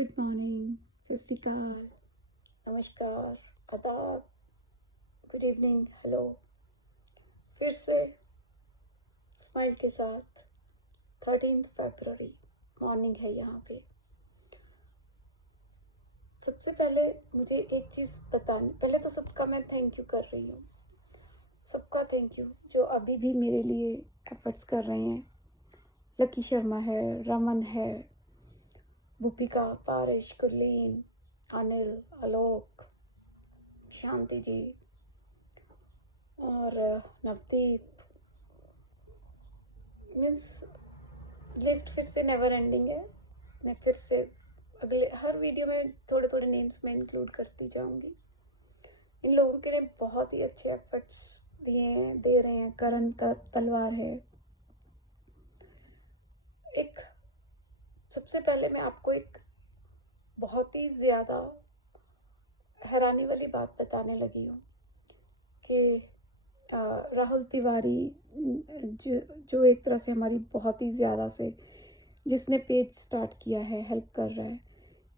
Good morning, सत श्री अकाल, नमस्कार, आदाब, गुड इवनिंग, हेलो। फिर से स्माइल के साथ 13 फरवरी मॉर्निंग है यहाँ पे। सबसे पहले मुझे एक चीज़ बतानी, पहले तो सबका मैं थैंक यू कर रही हूँ, सबका थैंक यू जो अभी भी मेरे लिए एफर्ट्स कर रहे हैं। लकी शर्मा है, रमन है, भूपिका, पारिश, गुरलीन, अनिल, आलोक, शांति जी और नवदीप। मीन्स लिस्ट फिर से नेवर एंडिंग है। मैं फिर से अगले हर वीडियो में थोड़े थोड़े नेम्स में इंक्लूड करती जाऊंगी। इन लोगों के लिए बहुत ही अच्छे एफर्ट्स दे रहे हैं। करण तलवार है। एक सबसे पहले मैं आपको एक बहुत ही ज़्यादा हैरानी वाली बात बताने लगी हूँ कि राहुल तिवारी जो एक तरह से हमारी बहुत ही ज़्यादा से जिसने पेज स्टार्ट किया है, हेल्प कर रहा है,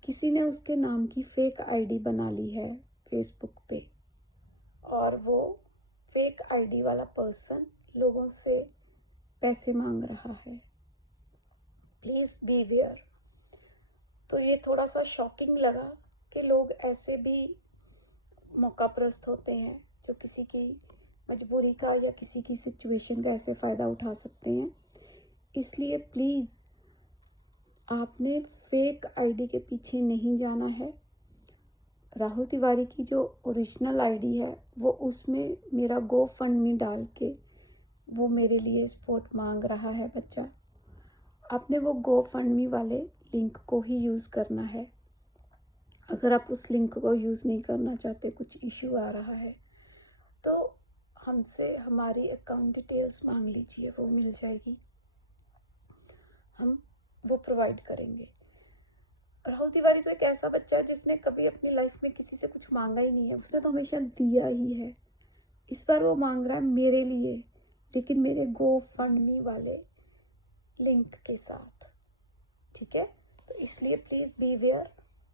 किसी ने उसके नाम की फेक आईडी बना ली है फेसबुक पे और वो फेक आईडी वाला पर्सन लोगों से पैसे मांग रहा है। Please beware. तो ये थोड़ा सा शॉकिंग लगा कि लोग ऐसे भी मौकाप्रस्त होते हैं जो किसी की मजबूरी का या किसी की सिचुएशन का ऐसे फ़ायदा उठा सकते हैं। इसलिए प्लीज़ आपने फेक आईडी के पीछे नहीं जाना है। राहुल तिवारी की जो ओरिजिनल आईडी है वो उसमें मेरा गो फंड मी डाल के वो मेरे लिए सपोर्ट मांग रहा है बच्चा। आपने वो गो फंड मी वाले लिंक को ही यूज़ करना है। अगर आप उस लिंक को यूज़ नहीं करना चाहते, कुछ इश्यू आ रहा है, तो हमसे हमारी अकाउंट डिटेल्स मांग लीजिए, वो मिल जाएगी, हम वो प्रोवाइड करेंगे। राहुल तिवारी तो एक ऐसा बच्चा है जिसने कभी अपनी लाइफ में किसी से कुछ मांगा ही नहीं है, उसने तो हमेशा दिया ही है। इस बार वो मांग रहा है मेरे लिए, लेकिन मेरे गो फंड मी वाले लिंक के साथ। ठीक है, तो इसलिए प्लीज़ बी वेयर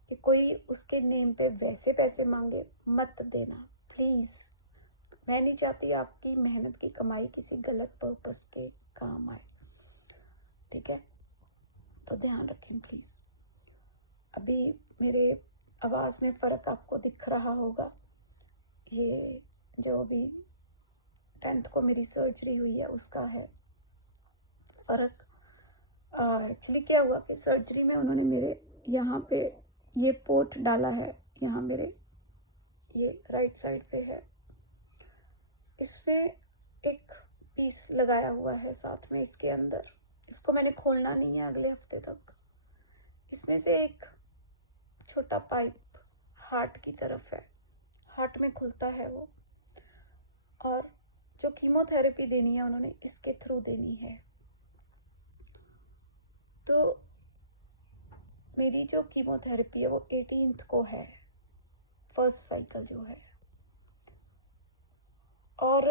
कि कोई उसके नेम पे वैसे पैसे मांगे मत देना प्लीज़। मैं नहीं चाहती आपकी मेहनत की कमाई किसी गलत पर्पस के काम आए। ठीक है, तो ध्यान रखें प्लीज़। अभी मेरे आवाज़ में फ़र्क आपको दिख रहा होगा। ये जो अभी 10th को मेरी सर्जरी हुई है उसका है फ़र्क। एक्चुअली क्या हुआ कि सर्जरी में उन्होंने मेरे यहाँ पे ये पोर्ट डाला है, यहाँ मेरे ये राइट साइड पे है, इसमें एक पीस लगाया हुआ है साथ में इसके अंदर। इसको मैंने खोलना नहीं है अगले हफ्ते तक। इसमें से एक छोटा पाइप हार्ट की तरफ है, हार्ट में खुलता है वो, और जो कीमोथेरेपी देनी है उन्होंने इसके थ्रू देनी है। तो मेरी जो कीमोथेरेपी है वो 18th को है, फर्स्ट साइकिल जो है, और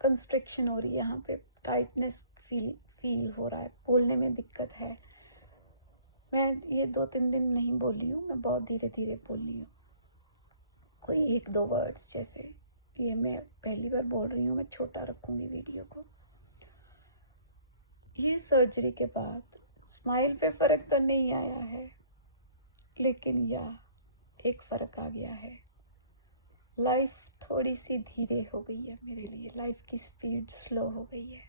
कंस्ट्रिक्शन हो रही है यहाँ पे, टाइटनेस फील हो रहा है, बोलने में दिक्कत है। मैं ये 2-3 दिन नहीं बोली हूँ, मैं बहुत धीरे धीरे बोल रही हूँ, कोई 1-2 वर्ड्स जैसे। ये मैं पहली बार बोल रही हूँ, मैं छोटा रखूँगी वीडियो को। ये सर्जरी के बाद स्माइल पे फ़र्क तो नहीं आया है, लेकिन एक फ़र्क आ गया है। लाइफ थोड़ी सी धीरे हो गई है मेरे लिए, लाइफ की स्पीड स्लो हो गई है।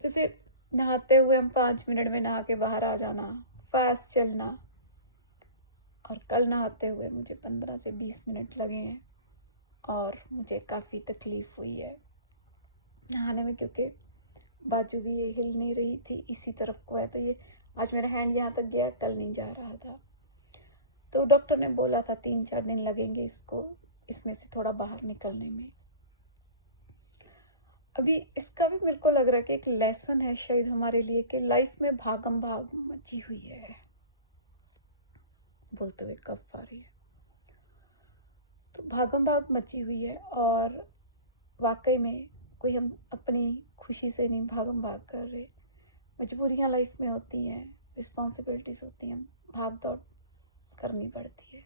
जैसे नहाते हुए हम 5 मिनट में नहा के बाहर आ जाना, फास्ट चलना, और कल नहाते हुए मुझे 15 से 20 मिनट लगे हैं और मुझे काफ़ी तकलीफ़ हुई है नहाने में, क्योंकि बाजू भी ये हिल नहीं रही थी, इसी तरफ को है, तो ये आज मेरा हैंड यहाँ तक गया, कल नहीं जा रहा था। तो डॉक्टर ने बोला था 3-4 दिन लगेंगे इसको, इसमें से थोड़ा बाहर निकलने में। अभी इसका भी मेरे को लग रहा है कि एक लेसन है शायद हमारे लिए कि लाइफ में भागम भाग मची हुई है। बोलते हुए कफ आ रही है, तो भागम भाग मची हुई है, और वाकई में कोई हम अपनी खुशी से नहीं भागम भाग कर रहे। मजबूरियाँ लाइफ में होती हैं, रिस्पॉन्सिबिलिटीज होती हैं, भाग दौड़ करनी पड़ती है।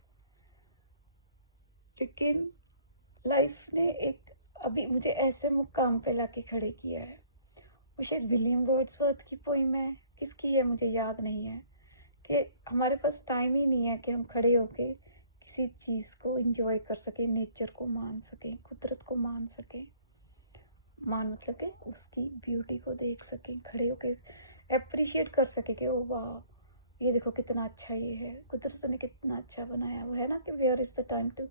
लेकिन लाइफ ने एक अभी मुझे ऐसे मुकाम पे लाके खड़े किया है, वो शायद विलियम वर्ड्सवर्थ की पोइम है, किसकी है मुझे याद नहीं है, कि हमारे पास टाइम ही नहीं है कि हम खड़े होके किसी चीज़ को एंजॉय कर सकें, नेचर को मान सकें, कुदरत को मान सकें। मान मतलब कि उसकी ब्यूटी को देख सकें, खड़े होके अप्रिशिएट कर सकें कि ओ वाह, ये देखो कितना अच्छा ये है, कुदरत ने कितना अच्छा बनाया। वो है ना कि where is the time to,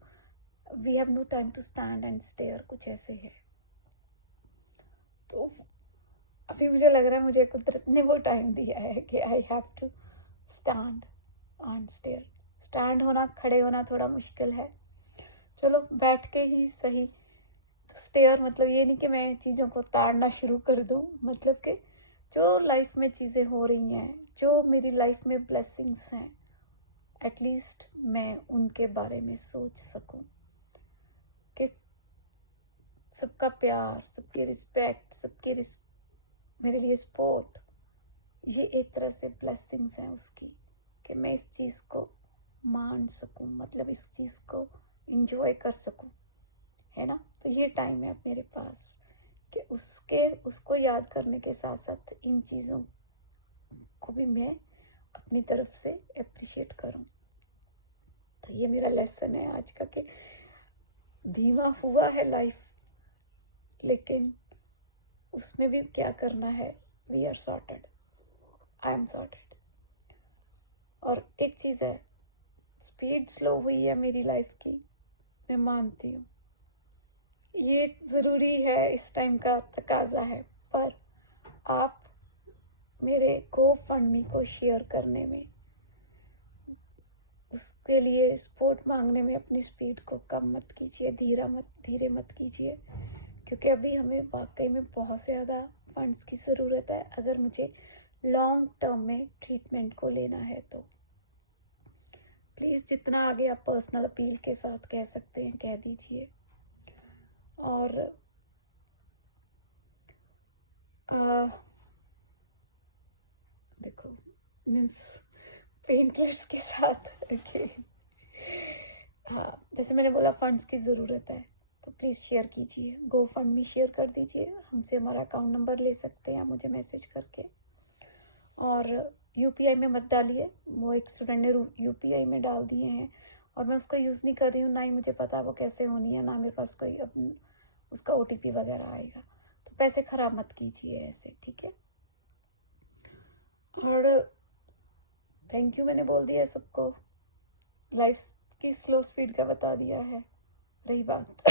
we have no time to stand and stare, कुछ ऐसे है। तो अभी मुझे लग रहा है मुझे कुदरत ने वो टाइम दिया है कि I have to stand and stare. Stand होना, खड़े होना थोड़ा मुश्किल है, चलो बैठ के ही सही। तो स्टेयर मतलब ये नहीं कि मैं चीज़ों को ताड़ना शुरू कर दूँ, मतलब कि जो लाइफ में चीज़ें हो रही हैं, जो मेरी लाइफ में ब्लेसिंग्स हैं, एटलीस्ट मैं उनके बारे में सोच सकूं कि सबका प्यार, सबकी रिस्पेक्ट, मेरे लिए सपोर्ट, ये एक तरह से ब्लेसिंग्स हैं उसकी, कि मैं इस चीज़ को मान सकूं, मतलब इस चीज़ को इंजॉय कर सकूं, है ना। तो ये टाइम है अब मेरे पास कि उसको याद करने के साथ साथ इन चीज़ों को भी मैं अपनी तरफ से अप्रिशिएट करूं। तो ये मेरा लेसन है आज का कि धीमा हुआ है लाइफ, लेकिन उसमें भी क्या करना है, we are sorted, I am sorted. और एक चीज़ है, स्पीड स्लो हुई है मेरी लाइफ की, मैं मानती हूँ, ये ज़रूरी है, इस टाइम का तकाजा है, पर आप मेरे GoFundMe को शेयर करने में, उसके लिए सपोर्ट मांगने में अपनी स्पीड को कम मत कीजिए, धीरे मत कीजिए, क्योंकि अभी हमें वाकई में बहुत ज़्यादा फंड्स की ज़रूरत है अगर मुझे लॉन्ग टर्म में ट्रीटमेंट को लेना है। तो प्लीज़ जितना आगे आप पर्सनल अपील के साथ कह सकते हैं कह दीजिए। और देखो मीन्स पेन किलर्स के साथ हाँ, जैसे मैंने बोला फंड्स की ज़रूरत है, तो प्लीज़ शेयर कीजिए, GoFundMe शेयर कर दीजिए, हमसे हमारा अकाउंट नंबर ले सकते हैं मुझे मैसेज करके। और UPI में मत डालिए, वो एक स्टूडेंट ने UPI में डाल दिए हैं और मैं उसका यूज़ नहीं कर रही हूँ, ना ही मुझे पता वो कैसे होनी है, ना मेरे पास कोई अब उसका OTP वगैरह आएगा, तो पैसे ख़राब मत कीजिए ऐसे, ठीक है। और थैंक यू मैंने बोल दिया सबको, लाइफ की स्लो स्पीड का बता दिया है। रही बात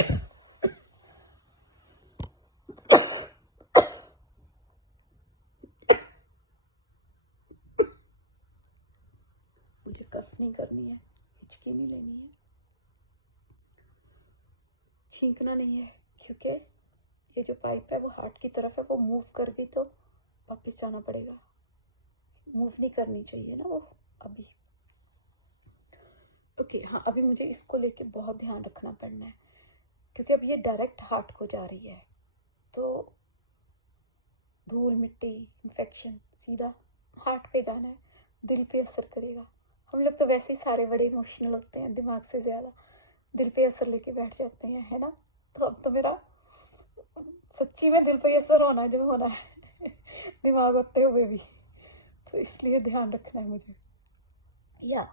मुझे कफ नहीं करनी है, हिचकी नहीं लेनी है, छींकना नहीं है, क्योंकि ये जो पाइप है वो हार्ट की तरफ है, वो मूव कर गई तो वापस जाना पड़ेगा, मूव नहीं करनी चाहिए ना वो अभी। ओके हाँ, अभी मुझे इसको लेके बहुत ध्यान रखना पड़ना है, क्योंकि अब ये डायरेक्ट हार्ट को जा रही है, तो धूल मिट्टी इन्फेक्शन सीधा हार्ट पे जाना है, दिल पे असर करेगा। हम लोग तो वैसे ही सारे बड़े इमोशनल होते हैं, दिमाग से ज़्यादा दिल पे असर लेके बैठ जाते हैं, है ना। तो अब तो मेरा सच्ची में दिल पे असर होना है, जो होना है दिमाग होते हुए भी, तो इसलिए ध्यान रखना है मुझे। या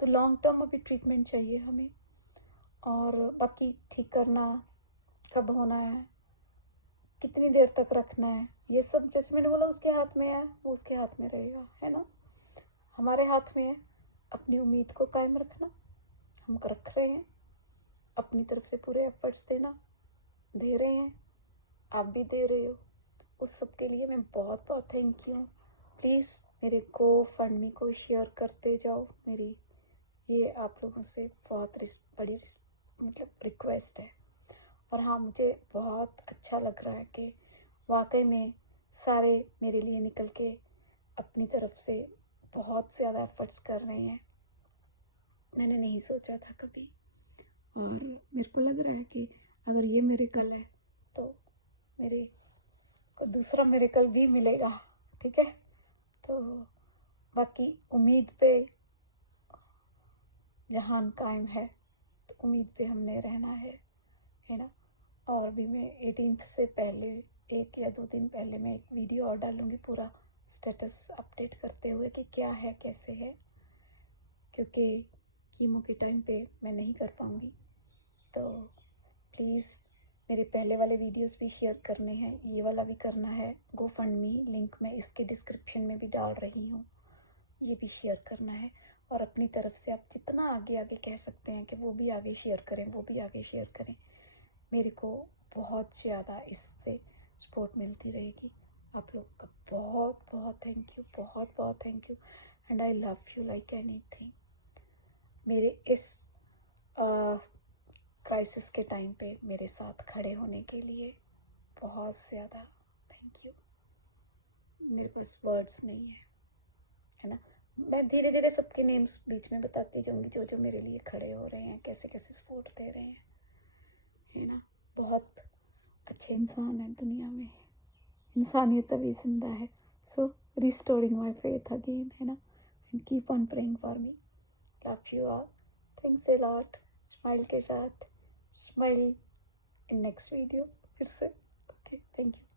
तो लॉन्ग टर्म अभी ट्रीटमेंट चाहिए हमें, और बाकी ठीक करना कब होना है, कितनी देर तक रखना है, ये सब जैसे मैंने बोला उसके हाथ में है, वो उसके हाथ में रहेगा, है ना। हमारे हाथ में है अपनी उम्मीद को कायम रखना, हम रख रहे हैं, अपनी तरफ से पूरे एफर्ट्स देना, दे रहे हैं, आप भी दे रहे हो, उस सब के लिए मैं बहुत बहुत थैंक यू। प्लीज़ मेरे GoFundMe को शेयर करते जाओ, मेरी ये आप लोगों से बहुत बड़ी मतलब रिक्वेस्ट है। और हाँ, मुझे बहुत अच्छा लग रहा है कि वाकई में सारे मेरे लिए निकल के अपनी तरफ से बहुत ज़्यादा एफर्ट्स कर रहे हैं, मैंने नहीं सोचा था कभी, और मेरे को लग रहा है कि अगर ये मिरेकल है तो मेरे को दूसरा मिरेकल भी मिलेगा, ठीक है। तो बाकी उम्मीद पे जहान कायम है, तो उम्मीद पे हमने रहना है ना। और भी मैं 18th से पहले 1 या 2 दिन पहले मैं एक वीडियो और डालूँगी पूरा स्टेटस अपडेट करते हुए कि क्या है कैसे है, क्योंकि कीमो के टाइम पे मैं नहीं कर पाऊँगी। तो प्लीज़ मेरे पहले वाले वीडियोस भी शेयर करने हैं, ये वाला भी करना है। GoFundMe लिंक मैं इसके डिस्क्रिप्शन में भी डाल रही हूँ, ये भी शेयर करना है। और अपनी तरफ से आप जितना आगे आगे कह सकते हैं कि वो भी आगे शेयर करें, वो भी आगे शेयर करें। मेरे को बहुत ज़्यादा इससे सपोर्ट मिलती रहेगी। आप लोग का बहुत बहुत थैंक यू, बहुत बहुत thank you. And I love you like anything. मेरे इस क्राइसिस के टाइम पे मेरे साथ खड़े होने के लिए बहुत ज़्यादा थैंक यू। मेरे पास वर्ड्स नहीं है ना। मैं धीरे धीरे सबके नेम्स बीच में बताती जाऊंगी, जो जो मेरे लिए खड़े हो रहे हैं, कैसे कैसे सपोर्ट दे रहे हैं, है ना। बहुत अच्छे इंसान हैं दुनिया में, इंसानियत तभी जिंदा है। So restoring my faith again, है ना। And keep on praying for me. Love you all, thanks a lot. Smile के साथ, स्माइल इन नेक्स्ट वीडियो फिर से। Okay, thank you.